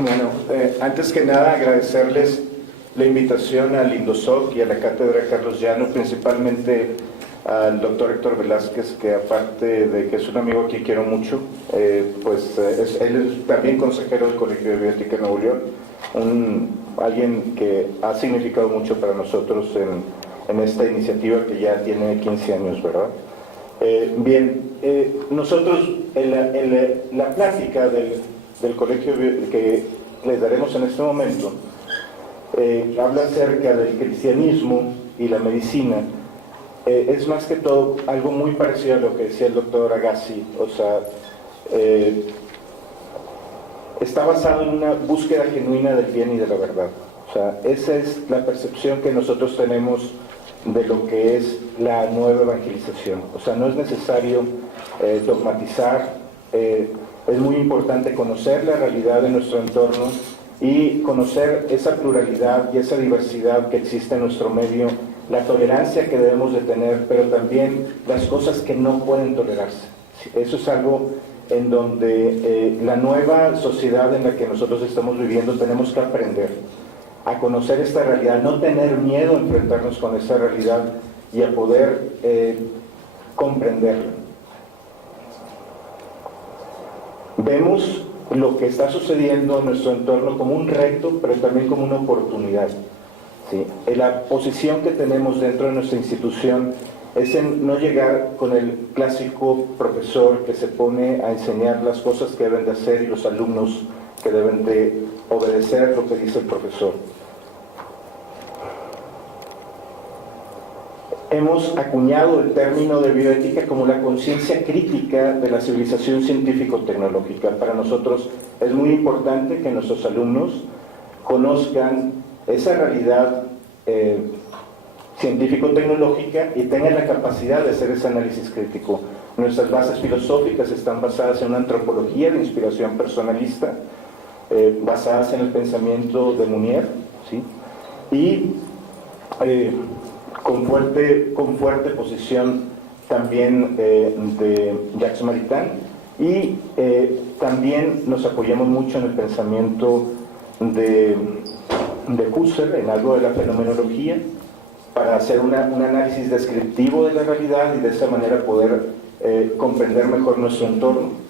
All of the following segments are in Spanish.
Bueno, antes que nada agradecerles la invitación al Indosoc y a la Cátedra Carlos Llano, principalmente al doctor Héctor Velázquez, que aparte de que es un amigo que quiero mucho, él es también consejero del Colegio de Bioética de Nuevo León, alguien que ha significado mucho para nosotros en esta iniciativa que ya tiene 15 años, ¿verdad? Nosotros en la plática del colegio que les daremos en este momento, habla acerca del cristianismo y la medicina. Es más que todo algo muy parecido a lo que decía el doctor Agassi, o sea, está basado en una búsqueda genuina del bien y de la verdad. O sea, esa es la percepción que nosotros tenemos de lo que es la nueva evangelización. O sea, no es necesario dogmatizar, es muy importante conocer la realidad de nuestro entorno y conocer esa pluralidad y esa diversidad que existe en nuestro medio, la tolerancia que debemos de tener, pero también las cosas que no pueden tolerarse. Eso es algo en donde la nueva sociedad en la que nosotros estamos viviendo tenemos que aprender a conocer esta realidad, no tener miedo a enfrentarnos con esa realidad y a poder comprenderla. Vemos lo que está sucediendo en nuestro entorno como un reto, pero también como una oportunidad. ¿Sí? La posición que tenemos dentro de nuestra institución es en no llegar con el clásico profesor que se pone a enseñar las cosas que deben de hacer y los alumnos que deben de obedecer lo que dice el profesor. Hemos acuñado el término de bioética como la conciencia crítica de la civilización científico-tecnológica. Para nosotros es muy importante que nuestros alumnos conozcan esa realidad científico-tecnológica y tengan la capacidad de hacer ese análisis crítico. Nuestras bases filosóficas están basadas en una antropología de inspiración personalista, basadas en el pensamiento de Munier, ¿sí? Y con fuerte posición también de Jacques Maritain, y también nos apoyamos mucho en el pensamiento de Husserl, en algo de la fenomenología, para hacer un análisis descriptivo de la realidad y de esa manera poder comprender mejor nuestro entorno.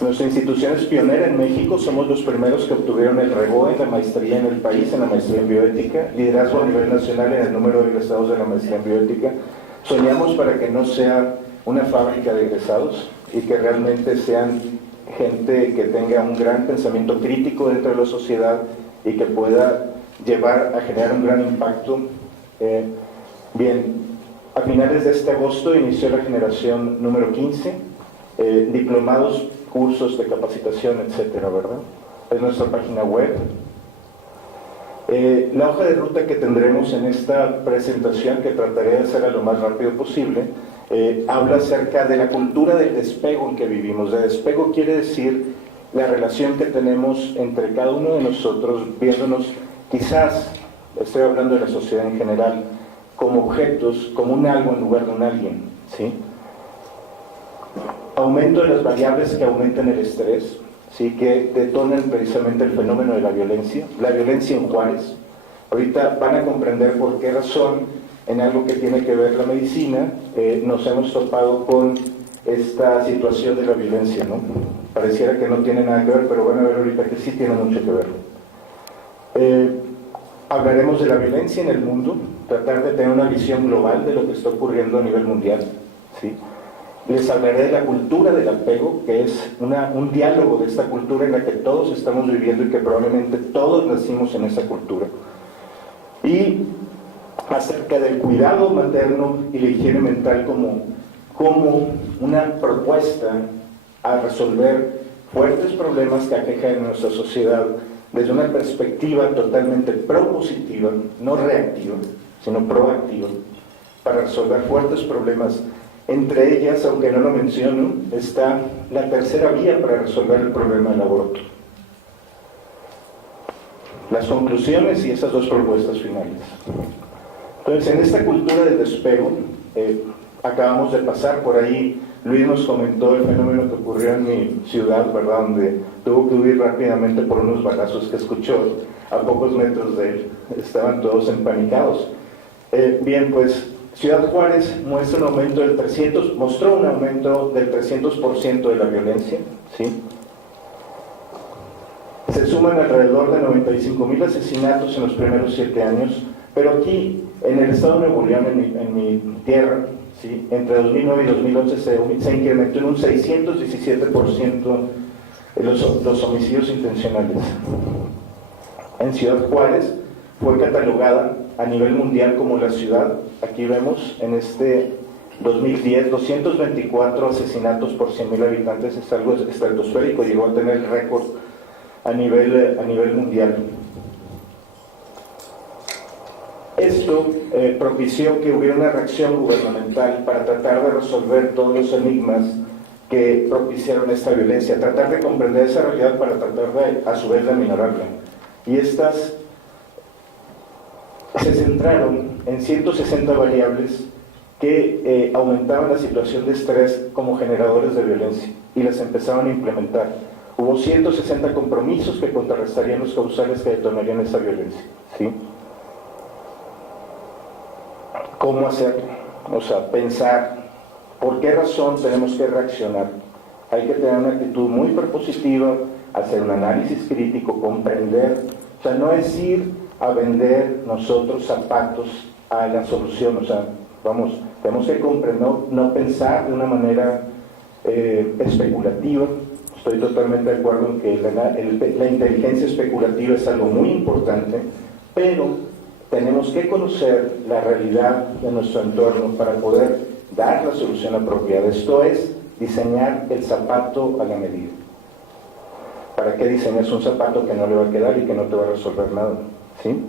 Nuestra institución es pionera en México, somos los primeros que obtuvieron el REGOE, la maestría en el país, en la maestría en bioética, liderazgo a nivel nacional en el número de egresados de la maestría en bioética. Soñamos para que no sea una fábrica de egresados y que realmente sean gente que tenga un gran pensamiento crítico dentro de la sociedad y que pueda llevar a generar un gran impacto. A finales de este agosto inició la generación número 15, diplomados, cursos de capacitación, etcétera, ¿verdad? Es nuestra página web. La hoja de ruta que tendremos en esta presentación, que trataré de hacer lo más rápido posible, habla acerca de la cultura del despego en que vivimos. De despego quiere decir la relación que tenemos entre cada uno de nosotros, viéndonos, quizás, estoy hablando de la sociedad en general, como objetos, como un algo en lugar de un alguien, ¿sí? Aumento de las variables que aumentan el estrés, ¿sí? Que detonan precisamente el fenómeno de la violencia en Juárez. Ahorita van a comprender por qué razón, en algo que tiene que ver la medicina, nos hemos topado con esta situación de la violencia, ¿no? Pareciera que no tiene nada que ver, pero van a ver ahorita que sí tiene mucho que ver. Hablaremos de la violencia en el mundo, tratar de tener una visión global de lo que está ocurriendo a nivel mundial, ¿sí? Les hablaré de la cultura del apego, que es un diálogo de esta cultura en la que todos estamos viviendo y que probablemente todos nacimos en esa cultura. Y acerca del cuidado materno y la higiene mental como una propuesta a resolver fuertes problemas que aquejan en nuestra sociedad desde una perspectiva totalmente propositiva, no reactiva, sino proactiva, para resolver fuertes problemas. Entre ellas, aunque no lo menciono, está la tercera vía para resolver el problema del aborto. Las conclusiones y esas dos propuestas finales. Entonces, en esta cultura del despego, acabamos de pasar por ahí. Luis nos comentó el fenómeno que ocurrió en mi ciudad, ¿verdad?, donde tuvo que huir rápidamente por unos balazos que escuchó a pocos metros de él. Estaban todos empanicados. Bien, pues Ciudad Juárez mostró un aumento del 300% de la violencia, ¿sí? Se suman alrededor de 95,000 asesinatos en los primeros 7 años, pero aquí, en el estado de Nuevo León, en mi tierra, ¿sí?, entre 2009 y 2011 se incrementó en un 617% los homicidios intencionales. En Ciudad Juárez fue catalogada a nivel mundial como la ciudad, aquí vemos en este 2010, 224 asesinatos por 100,000 habitantes, es algo estratosférico, llegó a tener el récord a nivel mundial. Esto propició que hubiera una reacción gubernamental para tratar de resolver todos los enigmas que propiciaron esta violencia, tratar de comprender esa realidad para tratar de, a su vez, de aminorarla. Y estas se centraron en 160 variables que aumentaban la situación de estrés como generadores de violencia y las empezaban a implementar. Hubo 160 compromisos que contrarrestarían los causales que detonarían esa violencia, ¿sí? ¿Cómo hacerlo? O sea, pensar por qué razón tenemos que reaccionar. Hay que tener una actitud muy propositiva, hacer un análisis crítico, comprender. O sea, no es ir a vender nosotros zapatos a la solución. O sea, vamos, tenemos que comprender, no pensar de una manera especulativa. Estoy totalmente de acuerdo en que la inteligencia especulativa es algo muy importante, pero tenemos que conocer la realidad de nuestro entorno para poder dar la solución apropiada. Esto es diseñar el zapato a la medida. ¿Para qué diseñas un zapato que no le va a quedar y que no te va a resolver nada? ¿Sí?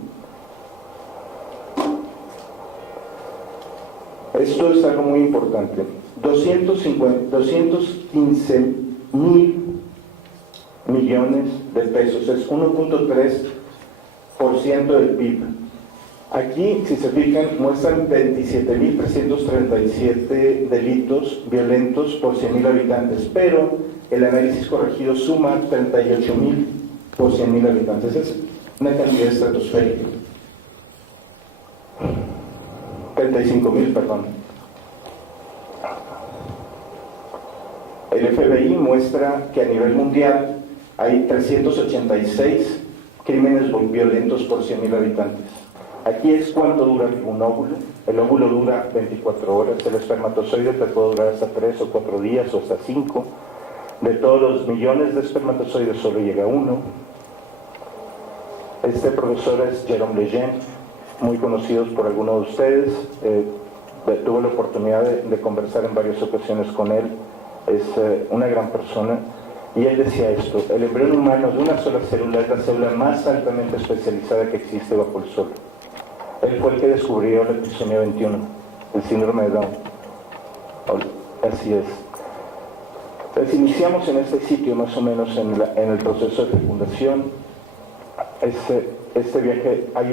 Esto es algo muy importante. 215,000 millones de pesos, es 1.3% del PIB. Aquí, si se fijan, muestran 27,337 delitos violentos por 100,000 habitantes, pero el análisis corregido suma 38,000 por 100,000 habitantes. Es una cantidad estratosférica. 35,000, perdón. El FBI muestra que a nivel mundial hay 386 crímenes violentos por 100,000 habitantes. Aquí es cuánto dura un óvulo. El óvulo dura 24 horas, el espermatozoide te puede durar hasta 3 o 4 días o hasta 5. De todos los millones de espermatozoides solo llega uno. Este profesor es Jérôme Lejeune, muy conocido por algunos de ustedes. Tuve la oportunidad de conversar en varias ocasiones con él. Es una gran persona. Y él decía esto: el embrión humano de una sola célula es la célula más altamente especializada que existe bajo el sol. Él fue el que descubrió la trisomía 21, el síndrome de Down. Así es. Entonces iniciamos en este sitio más o menos en el proceso de fecundación. Este viaje, hay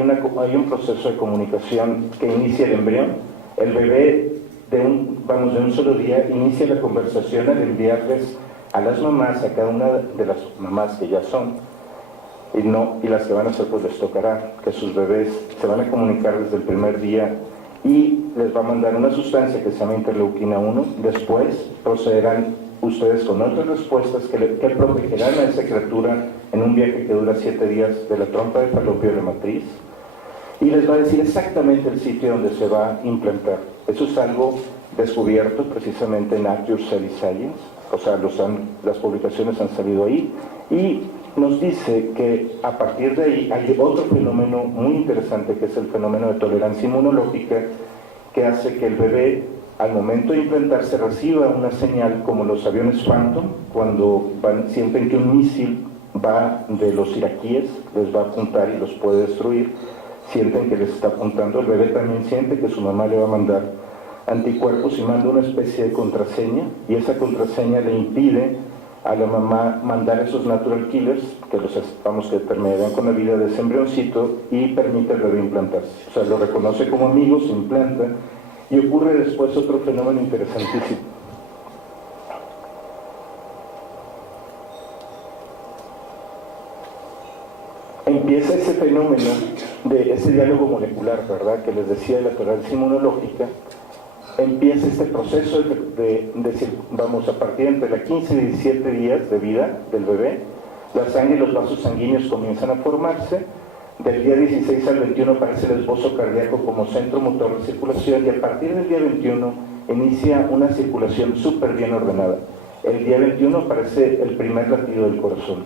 un proceso de comunicación que inicia el embrión. El bebé de un solo día inicia la conversación al enviarles a las mamás, a cada una de las mamás que ya son, y las que van a ser, pues les tocará que sus bebés se van a comunicar desde el primer día y les va a mandar una sustancia que se llama interleuquina 1. Después procederán ustedes con otras respuestas que protegerán a esa criatura en un viaje que dura 7 días de la trompa de falopio de la matriz, y les va a decir exactamente el sitio donde se va a implantar. Eso es algo descubierto precisamente en Nature Cell Science, o sea, las publicaciones han salido ahí, y nos dice que a partir de ahí hay otro fenómeno muy interesante, que es el fenómeno de tolerancia inmunológica, que hace que el bebé, al momento de implantarse, reciba una señal como los aviones Phantom, cuando sienten que un misil va de los iraquíes, les va a apuntar y los puede destruir, sienten que les está apuntando, el bebé también siente que su mamá le va a mandar anticuerpos y manda una especie de contraseña, y esa contraseña le impide a la mamá mandar esos natural killers que que terminarán con la vida de ese embrioncito, y permite al bebé implantarse. O sea, lo reconoce como amigo, se implanta, Y ocurre después otro fenómeno interesantísimo. Empieza ese fenómeno de ese diálogo molecular, ¿verdad?, que les decía de la tolerancia inmunológica. Empieza este proceso vamos, a partir entre la 15 y 17 días de vida del bebé, la sangre y los vasos sanguíneos comienzan a formarse. Del día 16 al 21 aparece el esbozo cardíaco como centro motor de circulación, y a partir del día 21 inicia una circulación súper bien ordenada. El día 21 aparece el primer latido del corazón.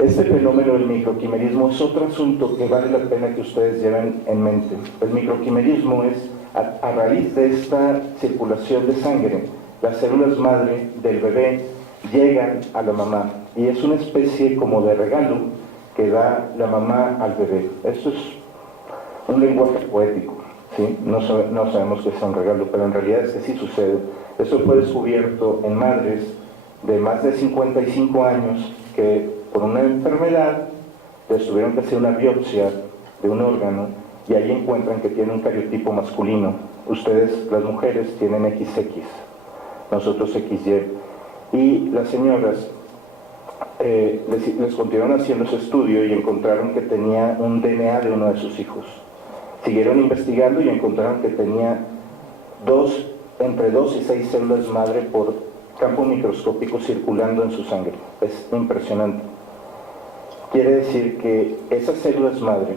Este fenómeno del microquimerismo es otro asunto que vale la pena que ustedes lleven en mente. El microquimerismo es, a raíz de esta circulación de sangre, las células madre del bebé llegan a la mamá, y es una especie como de regalo que da la mamá al bebé. Esto es un lenguaje poético, ¿sí? No sabemos que sea un regalo, pero en realidad es que sí sucede. Esto fue descubierto en madres de más de 55 años que por una enfermedad les tuvieron que hacer una biopsia de un órgano, y ahí encuentran que tiene un cariotipo masculino. Ustedes, las mujeres, tienen XX, nosotros XY. Y las señoras les continuaron haciendo ese estudio y encontraron que tenía un DNA de uno de sus hijos. Siguieron investigando y encontraron que tenía entre 2 y 6 células madre por campo microscópico circulando en su sangre. Es impresionante. Quiere decir que esas células madre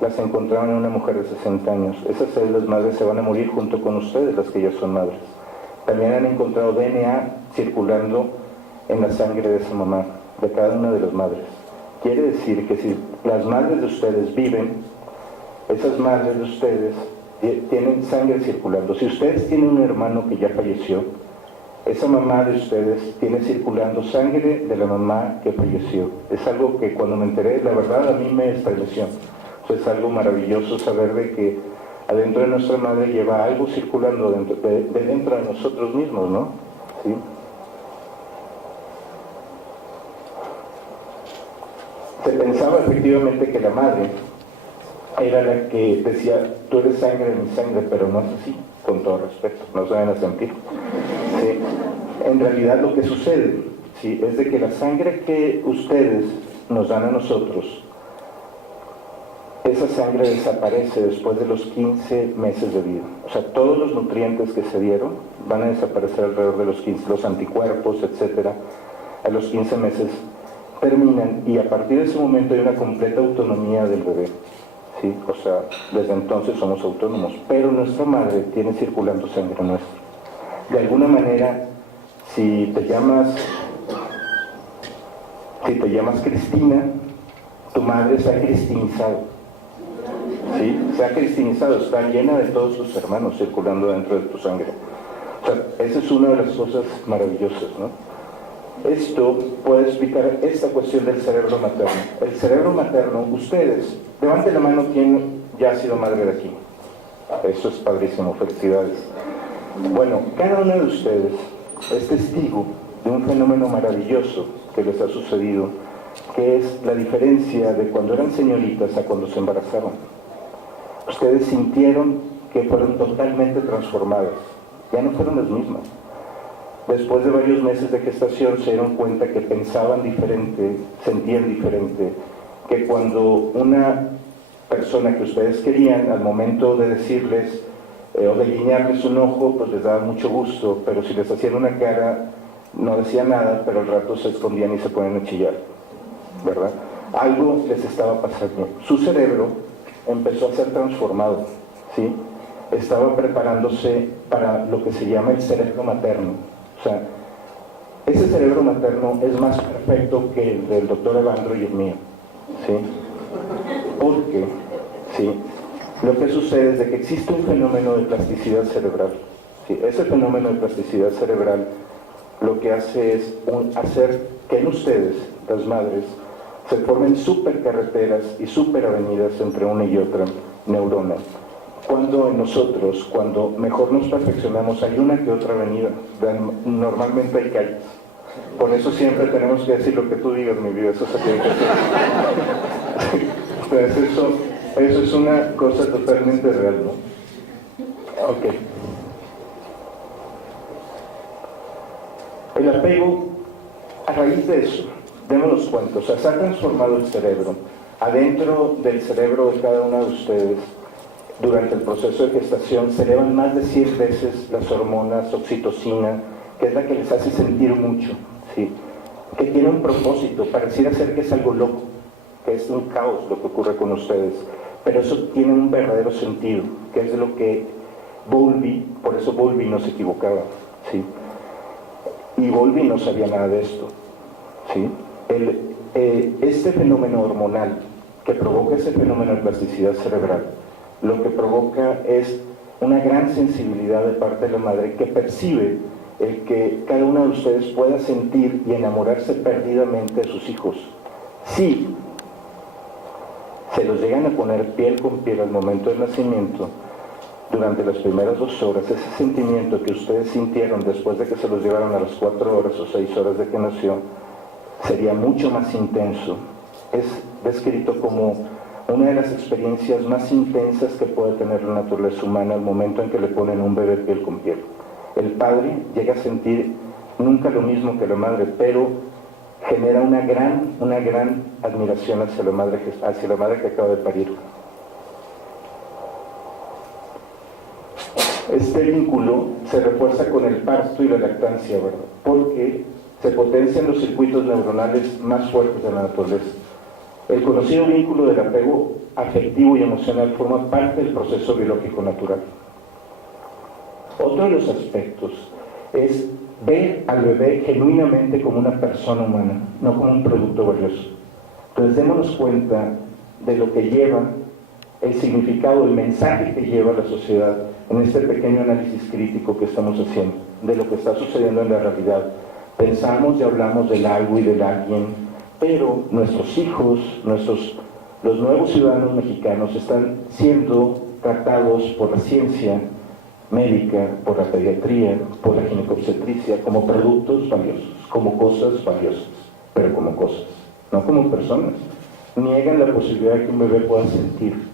las encontraron en una mujer de 60 años. Esas células madre se van a morir junto con ustedes, las que ya son madres. También han encontrado DNA circulando en la sangre de esa mamá, de cada una de las madres. Quiere decir que si las madres de ustedes viven, esas madres de ustedes tienen sangre circulando. Si ustedes tienen un hermano que ya falleció, esa mamá de ustedes tiene circulando sangre de la mamá que falleció. Es algo que cuando me enteré, la verdad, a mí me estremeció. Es algo maravilloso saber de que adentro de nuestra madre lleva algo circulando dentro de nosotros mismos, ¿no? ¿Sí? Se pensaba efectivamente que la madre era la que decía, tú eres sangre de mi sangre, pero no es así, con todo respeto, no se van a sentir. ¿Sí? En realidad lo que sucede, ¿sí?, es de que la sangre que ustedes nos dan a nosotros, esa sangre desaparece después de los 15 meses de vida. O sea, todos los nutrientes que se dieron van a desaparecer alrededor de los 15, los anticuerpos, etcétera, a los 15 meses terminan, y a partir de ese momento hay una completa autonomía del bebé. ¿Sí? O sea, desde entonces somos autónomos, pero nuestra madre tiene circulando sangre nuestra. De alguna manera, si te llamas Cristina, tu madre se ha cristinizado. ¿Sí? Se ha cristinizado, está llena de todos tus hermanos circulando dentro de tu sangre. O sea, esa es una de las cosas maravillosas, ¿no? Esto puede explicar esta cuestión del cerebro materno. El cerebro materno, ustedes, levanten la mano quien ya ha sido madre de aquí. Eso es padrísimo, felicidades. Bueno, cada uno de ustedes es testigo de un fenómeno maravilloso que les ha sucedido, que es la diferencia de cuando eran señoritas a cuando se embarazaron. Ustedes sintieron que fueron totalmente transformadas, ya no fueron las mismas. Después de varios meses de gestación se dieron cuenta que pensaban diferente, sentían diferente, que cuando una persona que ustedes querían, al momento de decirles o de guiñarles un ojo, pues les daba mucho gusto, pero si les hacían una cara, no decía nada, pero al rato se escondían y se ponían a chillar, ¿verdad? Algo les estaba pasando. Su cerebro empezó a ser transformado, ¿sí? Estaba preparándose para lo que se llama el cerebro materno. O sea, ese cerebro materno es más perfecto que el del doctor Evandro y el mío, ¿sí? Porque, ¿sí?, lo que sucede es de que existe un fenómeno de plasticidad cerebral, ¿sí? Ese fenómeno de plasticidad cerebral lo que hace es hacer que en ustedes, las madres, se formen supercarreteras y superavenidas entre una y otra neurona. Cuando en nosotros, cuando mejor nos perfeccionamos, hay una que otra avenida. Normalmente hay calles. Por eso siempre tenemos que decir lo que tú digas, mi vida, eso se tiene que hacer. Pues eso es una cosa totalmente real, ¿no? Ok. El apego, a raíz de eso, démonos cuenta, o sea, se ha transformado el cerebro. Adentro del cerebro de cada uno de ustedes, durante el proceso de gestación, se elevan más de 100 veces las hormonas oxitocina, que es la que les hace sentir mucho, ¿sí? Que tiene un propósito, pareciera ser que es algo loco, que es un caos lo que ocurre con ustedes, pero eso tiene un verdadero sentido, que es lo que Bowlby, por eso Bowlby no se equivocaba, ¿sí? Y Bowlby no sabía nada de esto, ¿sí? Este fenómeno hormonal que provoca ese fenómeno de plasticidad cerebral, lo que provoca es una gran sensibilidad de parte de la madre que percibe el que cada uno de ustedes pueda sentir y enamorarse perdidamente de sus hijos. Sí, se los llegan a poner piel con piel al momento del nacimiento, durante las primeras 2 horas, ese sentimiento que ustedes sintieron después de que se los llevaron a las 4 horas o 6 horas de que nació, sería mucho más intenso. Es descrito como una de las experiencias más intensas que puede tener la naturaleza humana al momento en que le ponen un bebé piel con piel. El padre llega a sentir nunca lo mismo que la madre, pero genera una gran admiración hacia la madre que acaba de parir. Este vínculo se refuerza con el parto y la lactancia, ¿verdad? Porque se potencian los circuitos neuronales más fuertes de la naturaleza. El conocido vínculo del apego afectivo y emocional forma parte del proceso biológico natural. Otro de los aspectos es ver al bebé genuinamente como una persona humana, no como un producto valioso. Entonces démonos cuenta de lo que lleva el significado, el mensaje que lleva la sociedad en este pequeño análisis crítico que estamos haciendo, de lo que está sucediendo en la realidad. Pensamos y hablamos del algo y del alguien, pero nuestros hijos, los nuevos ciudadanos mexicanos están siendo tratados por la ciencia médica, por la pediatría, por la ginecobstetricia, como productos valiosos, como cosas valiosas, pero como cosas, no como personas. Niegan la posibilidad de que un bebé pueda sentir.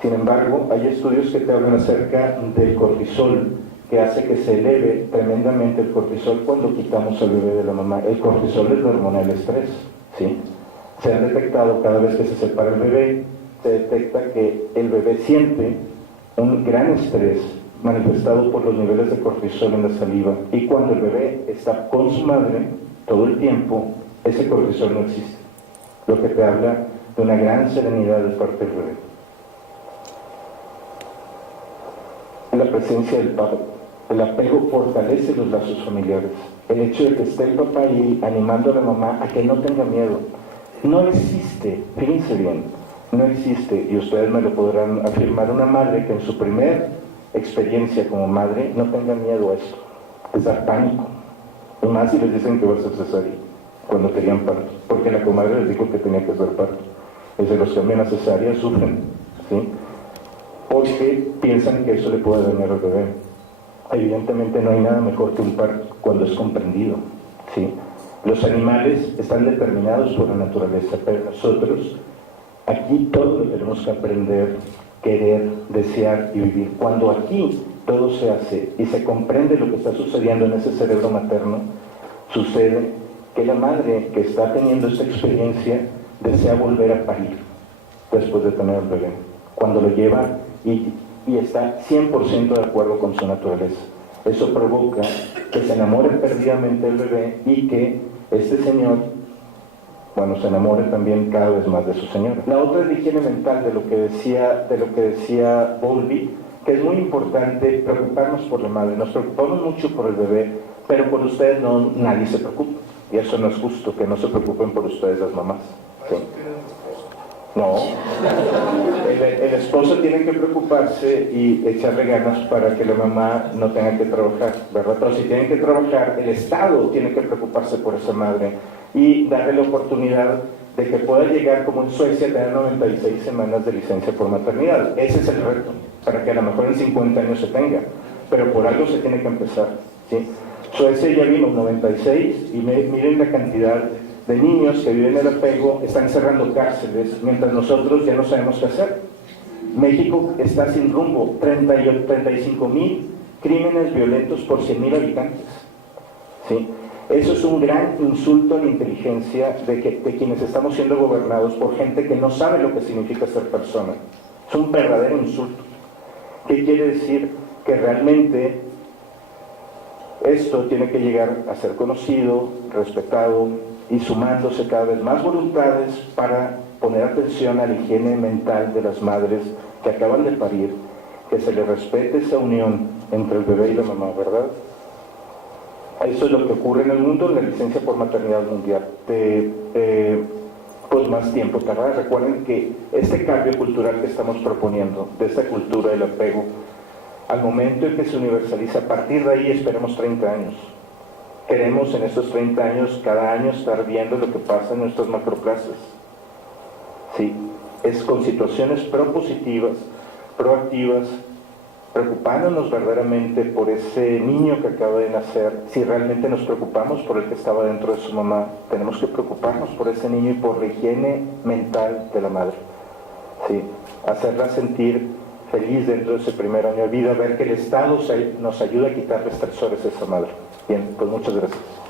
Sin embargo, hay estudios que te hablan acerca del cortisol, que hace que se eleve tremendamente el cortisol cuando quitamos al bebé de la mamá. El cortisol es la hormona del estrés, ¿sí? Se ha detectado cada vez que se separa el bebé, se detecta que el bebé siente un gran estrés manifestado por los niveles de cortisol en la saliva, y cuando el bebé está con su madre todo el tiempo, ese cortisol no existe, lo que te habla de una gran serenidad de parte del bebé. La presencia del padre, el apego fortalece los lazos familiares. El hecho de que esté el papá ahí animando a la mamá a que no tenga miedo, no existe, fíjense bien, no existe, y ustedes me lo podrán afirmar, una madre que en su primer experiencia como madre no tenga miedo a esto, es dar pánico, y más si les dicen que va a ser cesárea cuando querían parto, porque la comadre les dijo que tenía que hacer parto. Desde los que envían a cesárea sufren, ¿sí? Porque piensan que eso le puede dañar al bebé. Evidentemente no hay nada mejor que un parto cuando es comprendido, ¿sí? Los animales están determinados por la naturaleza, pero nosotros aquí todo lo tenemos que aprender, querer, desear y vivir. Cuando aquí todo se hace y se comprende lo que está sucediendo en ese cerebro materno, sucede que la madre que está teniendo esta experiencia desea volver a parir después de tener al bebé, cuando lo lleva y está 100% de acuerdo con su naturaleza. Eso provoca que se enamore perdidamente del bebé y que este señor, bueno, se enamore también cada vez más de su señora. La otra es la higiene mental, de lo que decía Bowlby, que es muy importante preocuparnos por la madre. Nos preocupamos mucho por el bebé, pero por ustedes no, nadie se preocupa. Y eso no es justo, que no se preocupen por ustedes las mamás, ¿sí? No, el esposo tiene que preocuparse y echarle ganas para que la mamá no tenga que trabajar, ¿verdad? Pero si tienen que trabajar, el Estado tiene que preocuparse por esa madre y darle la oportunidad de que pueda llegar, como en Suecia, a tener 96 semanas de licencia por maternidad. Ese es el reto, para que a lo mejor en 50 años se tenga, pero por algo se tiene que empezar, ¿sí? Suecia ya vimos 96 y miren la cantidad de niños que viven el apego, están cerrando cárceles, mientras nosotros ya no sabemos qué hacer. México está sin rumbo, 35,000 crímenes violentos por 100,000 habitantes. ¿Sí? Eso es un gran insulto a la inteligencia de quienes estamos siendo gobernados por gente que no sabe lo que significa ser persona. Es un verdadero insulto. ¿Qué quiere decir? Que realmente esto tiene que llegar a ser conocido, respetado y sumándose cada vez más voluntades para poner atención a la higiene mental de las madres que acaban de parir, que se les respete esa unión entre el bebé y la mamá, ¿verdad? Eso es lo que ocurre en el mundo. La licencia por maternidad mundial pues más tiempo tarda. Recuerden que este cambio cultural que estamos proponiendo, de esta cultura del apego, al momento en que se universaliza, a partir de ahí esperemos 30 años. Queremos en estos 30 años, cada año, estar viendo lo que pasa en nuestras macroplazas. Sí, es con situaciones propositivas, proactivas, preocupándonos verdaderamente por ese niño que acaba de nacer. Si realmente nos preocupamos por el que estaba dentro de su mamá, tenemos que preocuparnos por ese niño y por la higiene mental de la madre. Sí, hacerla sentir feliz dentro de ese primer año de vida, ver que el Estado nos ayuda a quitarle estresores a esa madre. Bien, pues muchas gracias.